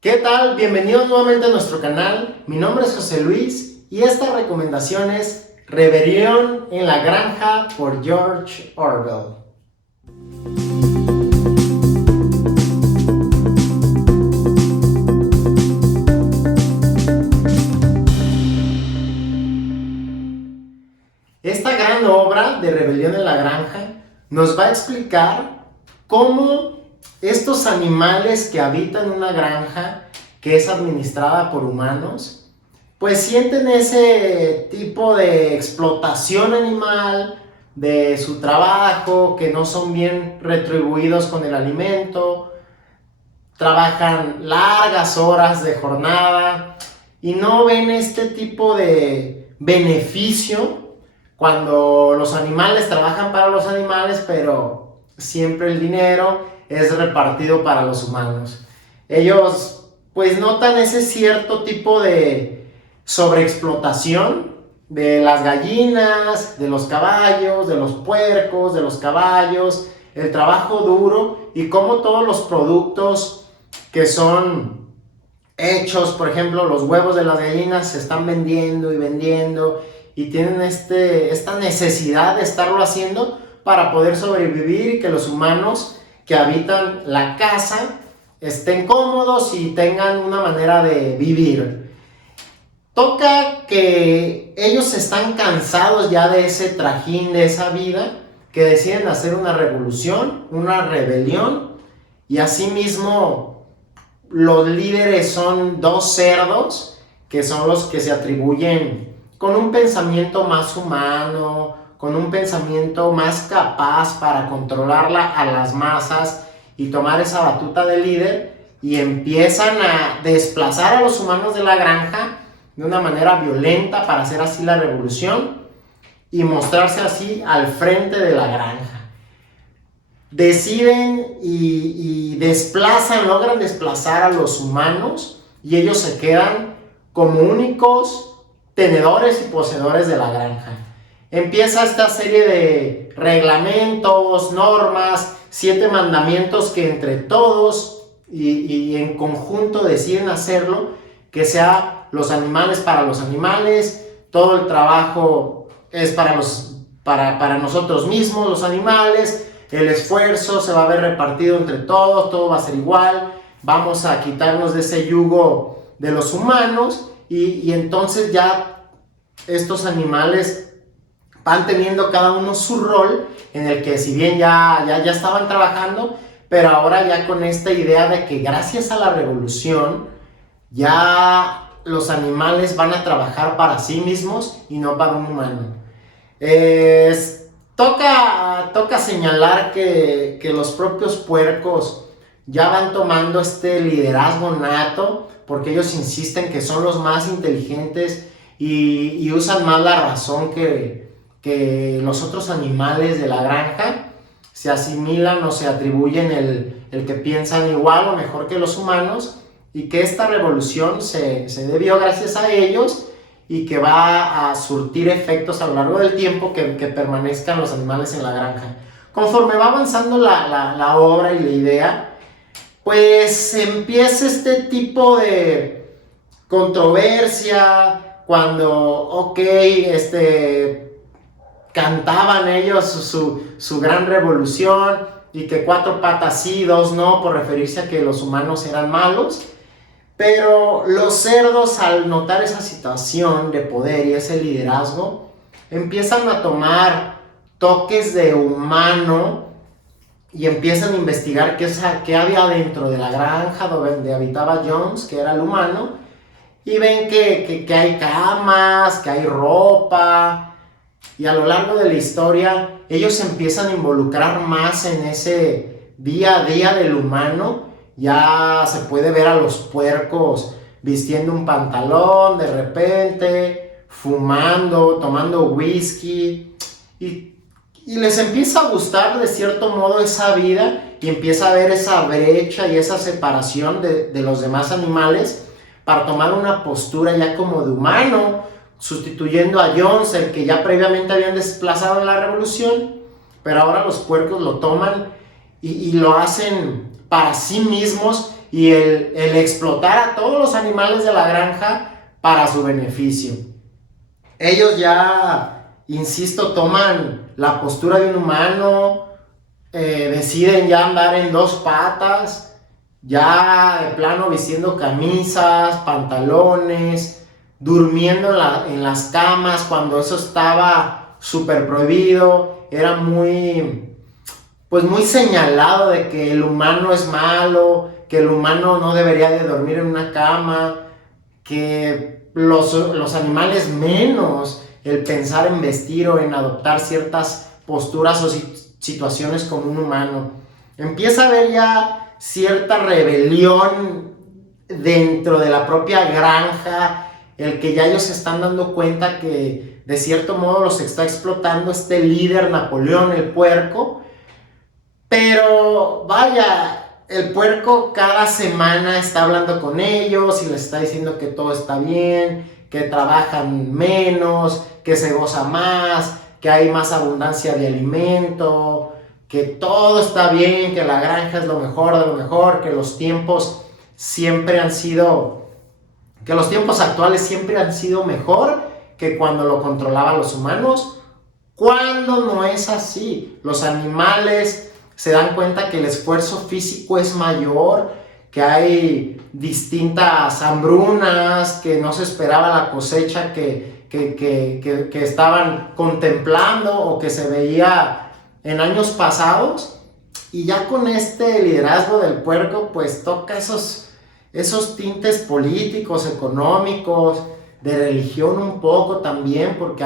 ¿Qué tal? Bienvenidos nuevamente a nuestro canal. Mi nombre es José Luis y esta recomendación es Rebelión en la Granja por George Orwell. Esta gran obra de Rebelión en la Granja nos va a explicar cómo estos animales que habitan una granja que es administrada por humanos, pues sienten ese tipo de explotación animal de su trabajo, que no son bien retribuidos con el alimento, trabajan largas horas de jornada y no ven este tipo de beneficio cuando los animales trabajan para los animales, pero siempre el dinero es repartido para los humanos. Ellos pues notan ese cierto tipo de sobreexplotación de las gallinas, de los caballos, de los puercos, de los caballos, el trabajo duro y cómo todos los productos que son hechos, por ejemplo, los huevos de las gallinas se están vendiendo y vendiendo y tienen esta necesidad de estarlo haciendo para poder sobrevivir y que los humanos que habitan la casa estén cómodos y tengan una manera de vivir. Toca que ellos están cansados ya de ese trajín, de esa vida, que deciden hacer una revolución, una rebelión, y asimismo los líderes son dos cerdos que son los que se atribuyen con un pensamiento más humano, con un pensamiento más capaz para controlar a las masas y tomar esa batuta de líder, y empiezan a desplazar a los humanos de la granja de una manera violenta para hacer así la revolución y mostrarse así al frente de la granja. Deciden y logran desplazar a los humanos y ellos se quedan como únicos tenedores y poseedores de la granja. Empieza esta serie de reglamentos, normas, 7 mandamientos que entre todos y en conjunto deciden hacerlo, que sea los animales para los animales, todo el trabajo es para nosotros mismos, los animales, el esfuerzo se va a ver repartido entre todos, todo va a ser igual, vamos a quitarnos de ese yugo de los humanos y entonces ya estos animales van teniendo cada uno su rol en el que si bien ya estaban trabajando, pero ahora ya con esta idea de que gracias a la revolución ya los animales van a trabajar para sí mismos y no para un humano. Toca señalar que los propios puercos ya van tomando este liderazgo nato, porque ellos insisten que son los más inteligentes y usan más la razón que los otros animales de la granja. Se asimilan o se atribuyen el que piensan igual o mejor que los humanos, y que esta revolución se debió gracias a ellos y que va a surtir efectos a lo largo del tiempo que permanezcan los animales en la granja. Conforme va avanzando la obra y la idea, pues empieza este tipo de controversia cuando, cantaban ellos su gran revolución y que 4 patas sí, 2 no, por referirse a que los humanos eran malos. Pero los cerdos, al notar esa situación de poder y ese liderazgo, empiezan a tomar toques de humano y empiezan a investigar qué había dentro de la granja donde habitaba Jones, que era el humano, y ven que hay camas, que hay ropa, y a lo largo de la historia ellos empiezan a involucrar más en ese día a día del humano. Ya se puede ver a los puercos vistiendo un pantalón de repente, fumando, tomando whisky, y les empieza a gustar de cierto modo esa vida, y empieza a ver esa brecha y esa separación de los demás animales para tomar una postura ya como de humano, sustituyendo a Jones, el que ya previamente habían desplazado en la revolución, pero ahora los puercos lo toman y lo hacen para sí mismos y el explotar a todos los animales de la granja para su beneficio. Ellos ya, insisto, toman la postura de un humano, deciden ya andar en dos patas, ya de plano vistiendo camisas, pantalones, durmiendo en las camas cuando eso estaba súper prohibido. Era muy señalado de que el humano es malo, que el humano no debería de dormir en una cama, que los animales menos, el pensar en vestir o en adoptar ciertas posturas o situaciones como un humano. Empieza a haber ya cierta rebelión dentro de la propia granja, el que ya ellos se están dando cuenta que de cierto modo los está explotando este líder Napoleón, el puerco. Pero vaya, el puerco cada semana está hablando con ellos y les está diciendo que todo está bien, que trabajan menos, que se goza más, que hay más abundancia de alimento, que todo está bien, que la granja es lo mejor de lo mejor, que los tiempos actuales siempre han sido mejor que cuando lo controlaban los humanos, cuando no es así. Los animales se dan cuenta que el esfuerzo físico es mayor, que hay distintas hambrunas, que no se esperaba la cosecha que estaban contemplando o que se veía en años pasados. Y ya con este liderazgo del puerco, pues toca esos tintes políticos, económicos, de religión un poco también, porque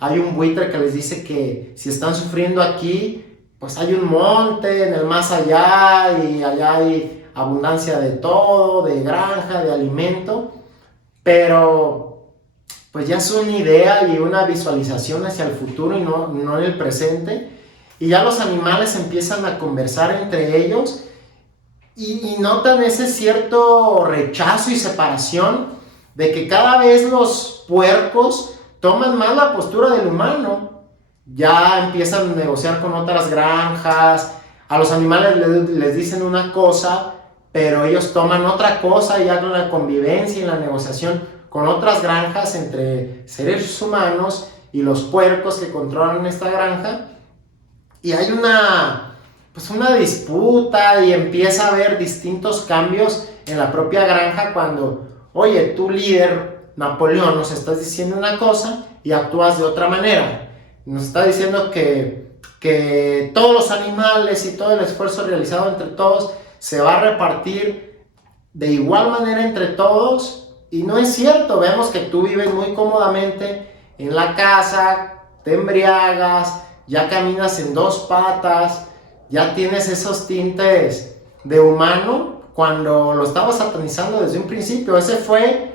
hay un buitre que les dice que si están sufriendo aquí, pues hay un monte en el más allá y allá hay abundancia de todo, de granja, de alimento, pero pues ya es una idea y una visualización hacia el futuro y no en el presente, y ya los animales empiezan a conversar entre ellos y notan ese cierto rechazo y separación de que cada vez los puercos toman más la postura del humano. Ya empiezan a negociar con otras granjas, a los animales les dicen una cosa, pero ellos toman otra cosa, ya con la convivencia y la negociación con otras granjas entre seres humanos y los puercos que controlan esta granja. Y hay una disputa y empieza a haber distintos cambios en la propia granja cuando, oye, tú líder Napoleón nos estás diciendo una cosa y actúas de otra manera. Nos está diciendo que todos los animales y todo el esfuerzo realizado entre todos se va a repartir de igual manera entre todos, y no es cierto. Vemos que tú vives muy cómodamente en la casa, te embriagas, ya caminas en dos patas, ya tienes esos tintes de humano cuando lo estabas satanizando desde un principio. Ese fue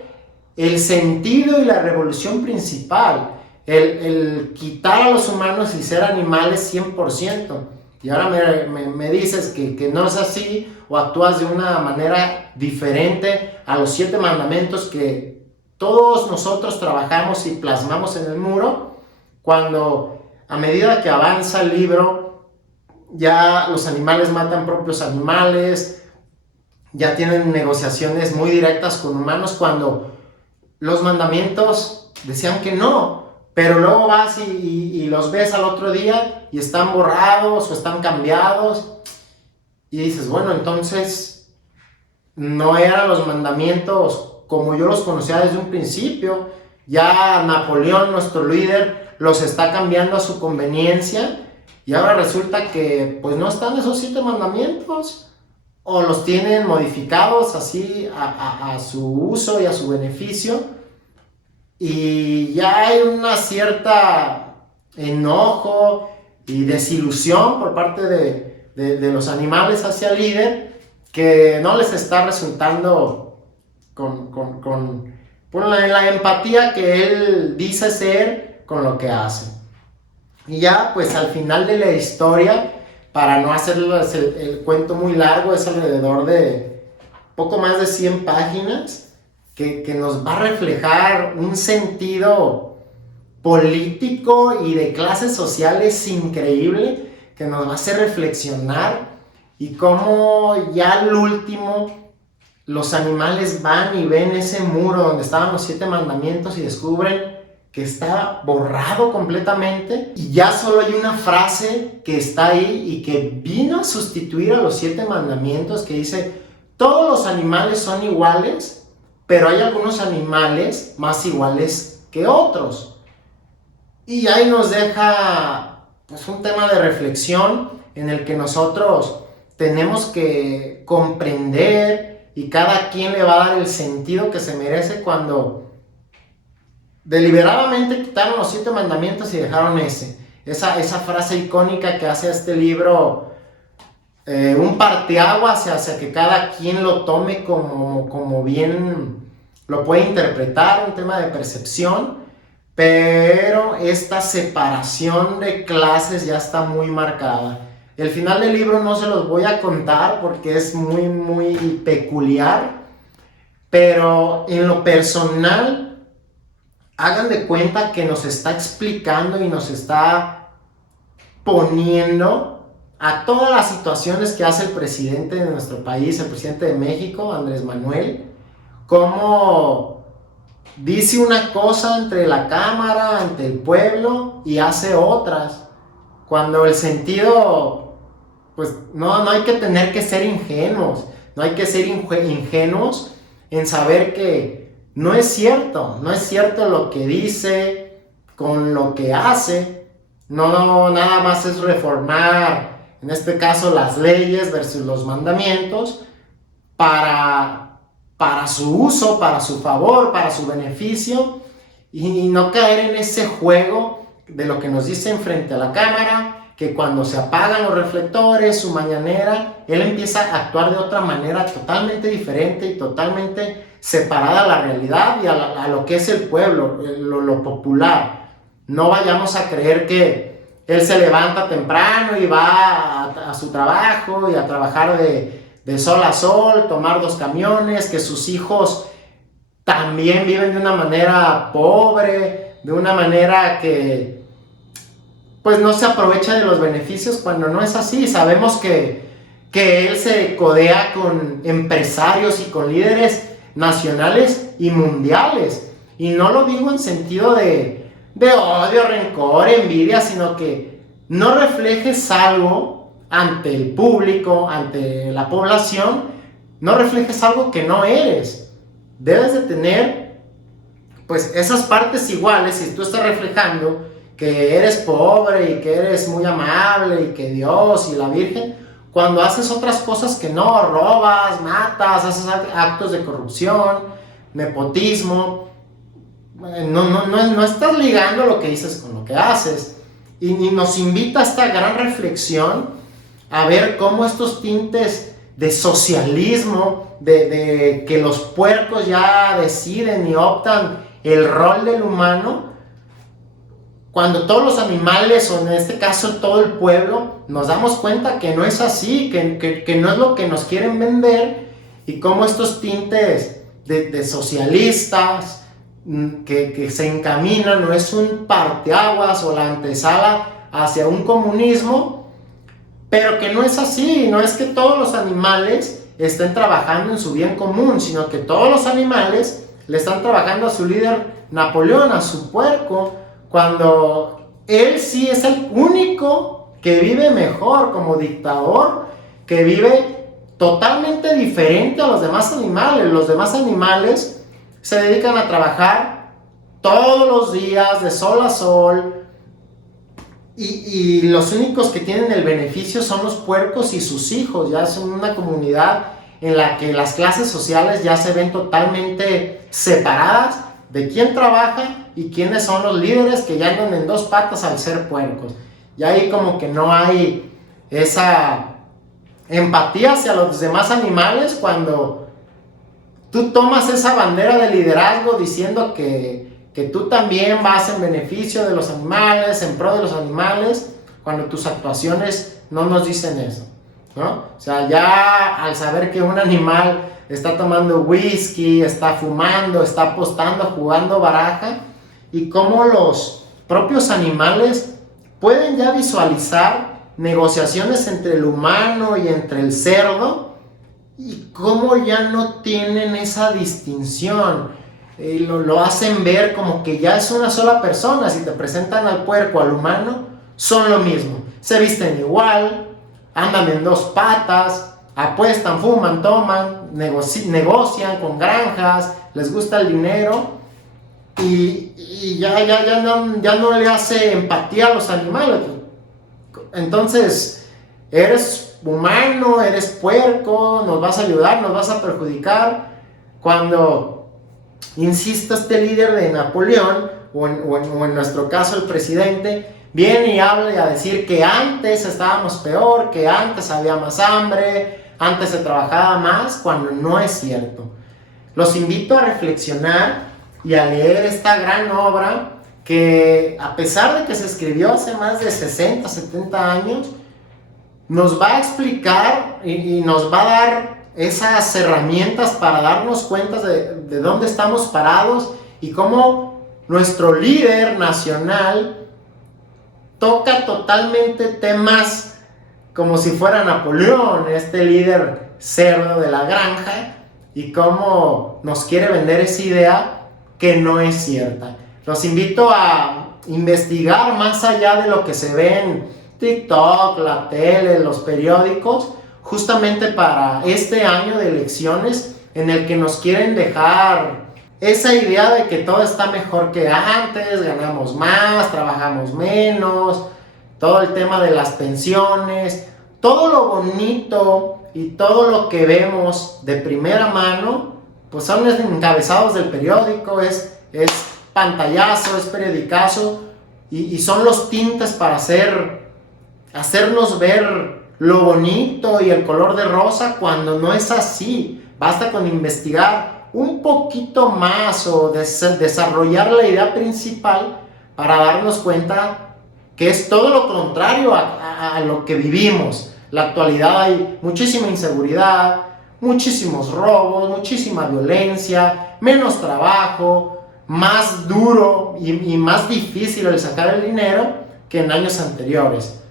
el sentido y la revolución principal. El quitar a los humanos y ser animales 100%. Y ahora me dices que no es así, o actúas de una manera diferente a los 7 mandamientos que todos nosotros trabajamos y plasmamos en el muro, cuando a medida que avanza el libro, ya los animales matan propios animales, ya tienen negociaciones muy directas con humanos, cuando los mandamientos decían que no. Pero luego vas y los ves al otro día y están borrados o están cambiados. Y dices, bueno, entonces no eran los mandamientos como yo los conocía desde un principio. Ya Napoleón, nuestro líder, los está cambiando a su conveniencia. Y ahora resulta que pues no están esos 7 mandamientos. O los tienen modificados así a su uso y a su beneficio. Y ya hay una cierta enojo y desilusión por parte de los animales hacia el líder, que no les está resultando con la empatía que él dice ser con lo que hace. Y ya pues al final de la historia, para no hacerles el cuento muy largo, es alrededor de poco más de 100 páginas, que nos va a reflejar un sentido político y de clases sociales increíble, que nos va a hacer reflexionar, y cómo ya al último los animales van y ven ese muro donde estaban los 7 mandamientos y descubren que está borrado completamente y ya solo hay una frase que está ahí y que vino a sustituir a los 7 mandamientos, que dice: todos los animales son iguales, pero hay algunos animales más iguales que otros. Y ahí nos deja pues un tema de reflexión en el que nosotros tenemos que comprender y cada quien le va a dar el sentido que se merece cuando deliberadamente quitaron los 7 mandamientos y dejaron esa frase icónica que hace este libro un parteaguas hacia que cada quien lo tome como bien lo puede interpretar, un tema de percepción, pero esta separación de clases ya está muy marcada. El final del libro no se los voy a contar porque es muy peculiar, pero en lo personal, hagan de cuenta que nos está explicando y nos está poniendo a todas las situaciones que hace el presidente de nuestro país, el presidente de México, Andrés Manuel, cómo dice una cosa ante la cámara, ante el pueblo, y hace otras, cuando el sentido, pues no hay que tener que ser ingenuos, no hay que ser ingenuos en saber que no es cierto lo que dice con lo que hace. No nada más es reformar, en este caso, las leyes versus los mandamientos para su uso, para su favor, para su beneficio, y no caer en ese juego de lo que nos dicen frente a la cámara, que cuando se apagan los reflectores, su mañanera, él empieza a actuar de otra manera totalmente diferente y totalmente separada a la realidad y a lo que es el pueblo, lo popular. No vayamos a creer que él se levanta temprano y va a su trabajo y a trabajar de sol a sol, tomar 2 camiones, que sus hijos también viven de una manera pobre, de una manera que pues no se aprovecha de los beneficios, cuando no es así. Sabemos que él se codea con empresarios y con líderes nacionales y mundiales, y no lo digo en sentido de odio, rencor, envidia, sino que no reflejes algo ante el público, ante la población, no reflejes algo que no eres. Debes de tener pues esas partes iguales. Si tú estás reflejando que eres pobre y que eres muy amable y que Dios y la Virgen, cuando haces otras cosas que no, robas, matas, haces actos de corrupción, nepotismo, no estás ligando lo que dices con lo que haces. Y nos invita a esta gran reflexión a ver cómo estos tintes de socialismo, de que los puercos ya deciden y optan el rol del humano, cuando todos los animales, o en este caso todo el pueblo, nos damos cuenta que no es así, que no es lo que nos quieren vender, y cómo estos tintes de socialistas que se encaminan, no es un parteaguas o la antesala hacia un comunismo, pero que no es así. No es que todos los animales estén trabajando en su bien común, sino que todos los animales le están trabajando a su líder Napoleón, a su puerco, cuando él sí es el único que vive mejor como dictador, que vive totalmente diferente a los demás animales. Los demás animales se dedican a trabajar todos los días, de sol a sol, y los únicos que tienen el beneficio son los puercos y sus hijos. Ya son una comunidad en la que las clases sociales ya se ven totalmente separadas de quién trabaja y quiénes son los líderes que ya andan en 2 patas al ser puercos. Y ahí como que no hay esa empatía hacia los demás animales cuando tú tomas esa bandera de liderazgo diciendo que tú también vas en beneficio de los animales, en pro de los animales, cuando tus actuaciones no nos dicen eso, ¿no? O sea, ya al saber que un animal está tomando whisky, está fumando, está apostando, jugando baraja, y cómo los propios animales pueden ya visualizar negociaciones entre el humano y entre el cerdo, y cómo ya no tienen esa distinción. Lo hacen ver como que ya es una sola persona. Si te presentan al puerco, al humano, son lo mismo. Se visten igual, andan en dos patas, apuestan, fuman, toman, negocian con granjas, les gusta el dinero y ya no le hace empatía a los animales. Entonces, eres humano, eres puerco, nos vas a ayudar, nos vas a perjudicar. Cuando, insisto, este líder de Napoleón, o en nuestro caso el presidente, viene y habla a decir que antes estábamos peor, que antes había más hambre, antes se trabajaba más, cuando no es cierto. Los invito a reflexionar y a leer esta gran obra que, a pesar de que se escribió hace más de 60, 70 años, nos va a explicar y nos va a dar esas herramientas para darnos cuenta de dónde estamos parados y cómo nuestro líder nacional toca totalmente temas como si fuera Napoleón, este líder cerdo de la granja, y cómo nos quiere vender esa idea que no es cierta. Los invito a investigar más allá de lo que se ve en TikTok, la tele, los periódicos, justamente para este año de elecciones en el que nos quieren dejar esa idea de que todo está mejor que antes, ganamos más, trabajamos menos, todo el tema de las pensiones, todo lo bonito y todo lo que vemos de primera mano, pues son encabezados del periódico, es pantallazo, es periodicazo, y son los tintes para hacernos ver lo bonito y el color de rosa, cuando no es así. Basta con investigar un poquito más o desarrollar la idea principal para darnos cuenta que es todo lo contrario a lo que vivimos. La actualidad hay muchísima inseguridad, muchísimos robos, muchísima violencia, menos trabajo, más duro y más difícil el sacar el dinero que en años anteriores.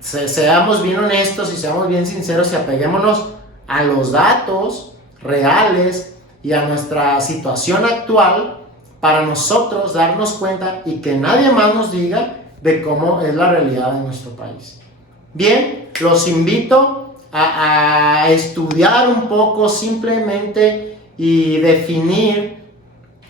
Seamos bien honestos y seamos bien sinceros y apeguémonos a los datos reales y a nuestra situación actual para nosotros darnos cuenta y que nadie más nos diga de cómo es la realidad de nuestro país. Bien, los invito a estudiar un poco simplemente y definir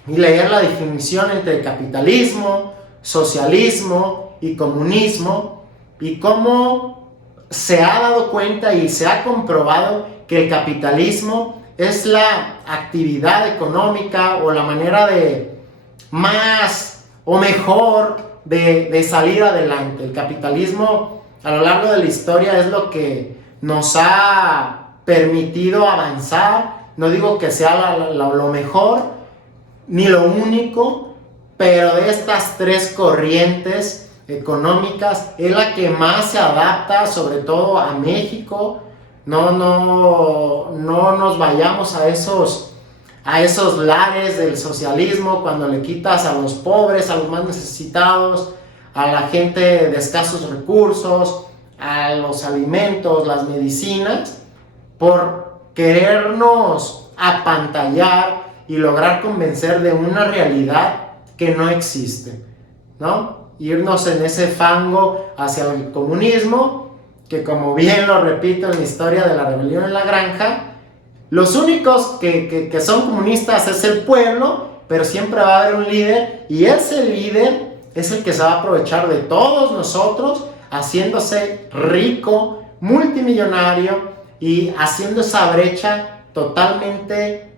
y leer la definición entre capitalismo, socialismo y comunismo, y cómo se ha dado cuenta y se ha comprobado que el capitalismo es la actividad económica o la manera de más o mejor de salir adelante. El capitalismo a lo largo de la historia es lo que nos ha permitido avanzar. No digo que sea lo mejor ni lo único, pero de estas tres corrientes económicas es la que más se adapta, sobre todo a México. No nos vayamos a esos lares del socialismo cuando le quitas a los pobres, a los más necesitados, a la gente de escasos recursos, a los alimentos, las medicinas, por querernos apantallar y lograr convencer de una realidad que no existe, ¿no? Irnos en ese fango hacia el comunismo, que, como bien lo repito en la historia de la rebelión en la granja, los únicos que son comunistas es el pueblo, pero siempre va a haber un líder, y ese líder es el que se va a aprovechar de todos nosotros, haciéndose rico, multimillonario, y haciendo esa brecha totalmente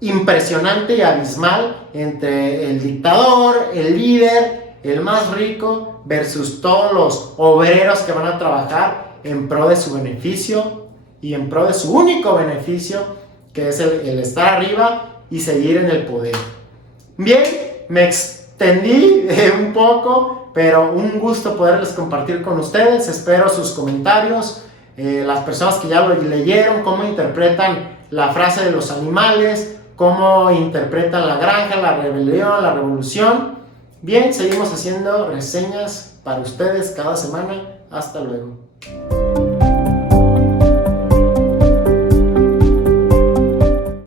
impresionante y abismal entre el dictador, el líder, el más rico, versus todos los obreros que van a trabajar en pro de su beneficio y en pro de su único beneficio, que es el estar arriba y seguir en el poder. Bien, me extendí un poco, pero un gusto poderles compartir con ustedes. Espero sus comentarios, las personas que ya lo leyeron, cómo interpretan la frase de los animales, cómo interpretan la granja, la rebelión, la revolución. Bien, seguimos haciendo reseñas para ustedes cada semana. Hasta luego.